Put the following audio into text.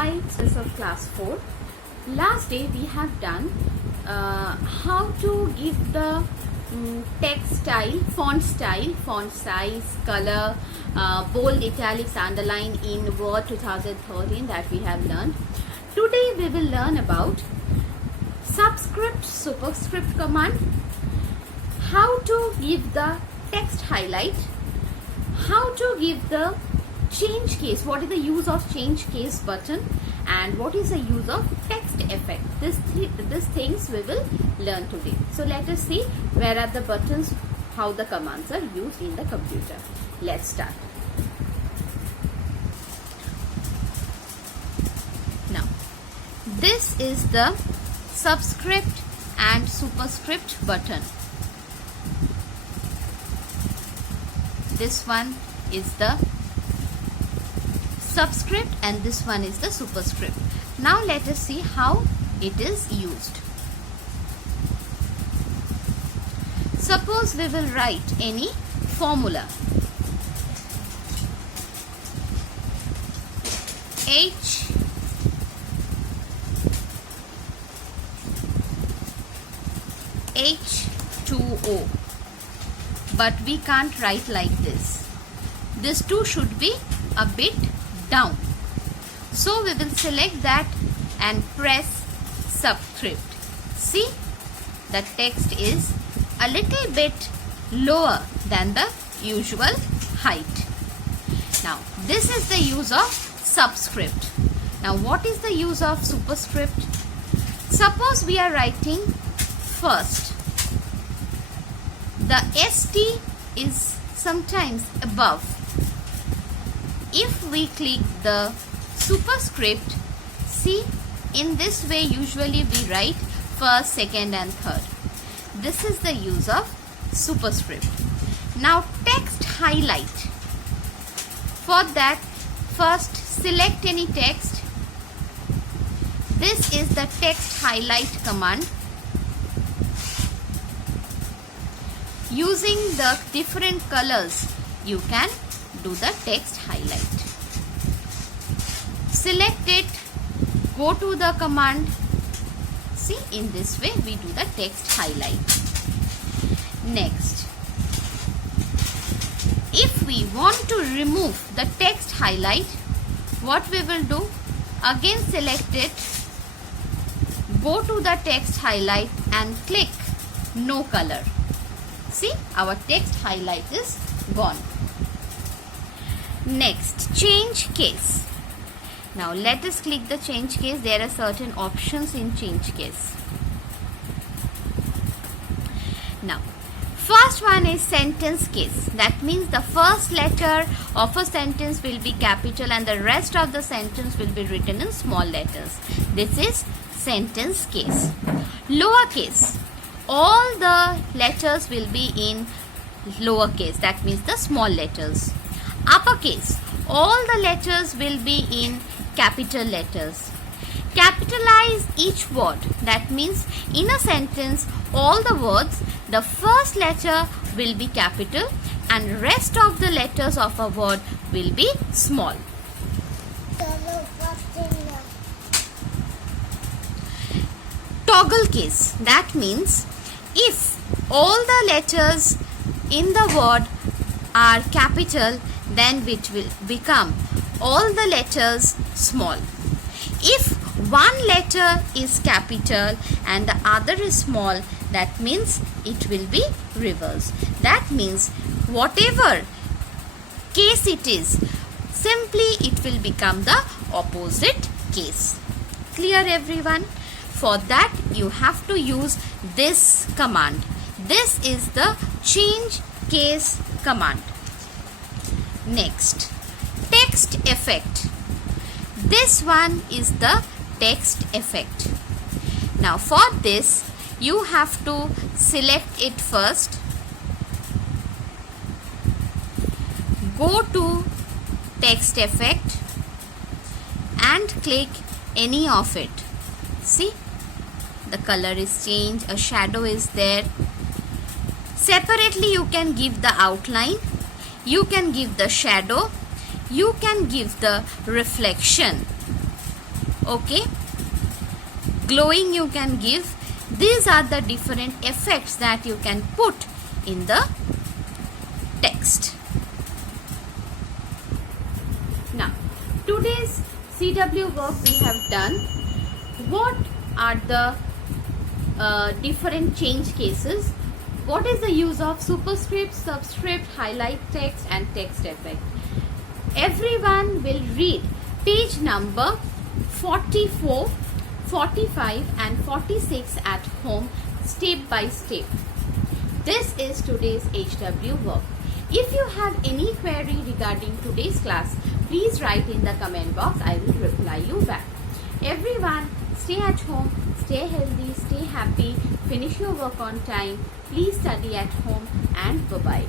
Hi, students of class 4. Last day we have done how to give the text style, font size, color, bold, italics, underline in Word 2013 that we have learned. Today we will learn about subscript, superscript command, how to give the text highlight, how to give the change case, what is the use of change case button, and what is the use of text effect. These things we will learn today. So let us see where are the buttons, how the commands are used in the computer. Let's start. Now this is the subscript and superscript button. This one is the subscript and this one is the superscript. Now let us see how it is used. Suppose we will write any formula. H2O, but we can't write like this. This 2 should be a bit down. So we will select that and press subscript. See, the text is a little bit lower than the usual height. Now this is the use of subscript. Now what is the use of superscript? Suppose we are writing first. The ST is sometimes above. If we click the superscript, see, in this way usually we write first, second and third. This is the use of superscript. Now text highlight. For that, first select any text. This is the text highlight command. Using the different colors, you can do the text highlight. Select it, go to the command. See, in this way we do the text highlight. Next, if we want to remove the text highlight, what we will do? Again select it, go to the text highlight and click no color. See, our text highlight is gone. Next, change case. Now let us click the change case. There are certain options in change case. Now, first one is sentence case. That means the first letter of a sentence will be capital and the rest of the sentence will be written in small letters. This is sentence case. Lowercase. All the letters will be in lowercase. That means the small letters. Uppercase, all the letters will be in capital letters. Capitalize each word. That means in a sentence, all the words, the first letter will be capital and rest of the letters of a word will be small. Toggle case. That means if all the letters in the word are capital, then it will become all the letters small. If one letter is capital and the other is small, that means it will be reverse. That means whatever case it is, simply it will become the opposite case. Clear everyone? For that you have to use this command. This is the change case command. Next, text effect. This one is the text effect. Now for this you have to select it first. Go to text effect and click any of it. See, the color is changed, a shadow is there. Separately you can give the outline, you can give the shadow, you can give the reflection. Okay, glowing you can give. These are the different effects that you can put in the text. Now, today's CW work we have done. What are the different change cases? What is the use of superscript, subscript, highlight text and text effect? Everyone will read page number 44, 45 and 46 at home step by step. This is today's HW work. If you have any query regarding today's class, please write in the comment box. I will reply you back. Everyone, stay at home, stay healthy, stay happy, finish your work on time. Please study at home and bye-bye.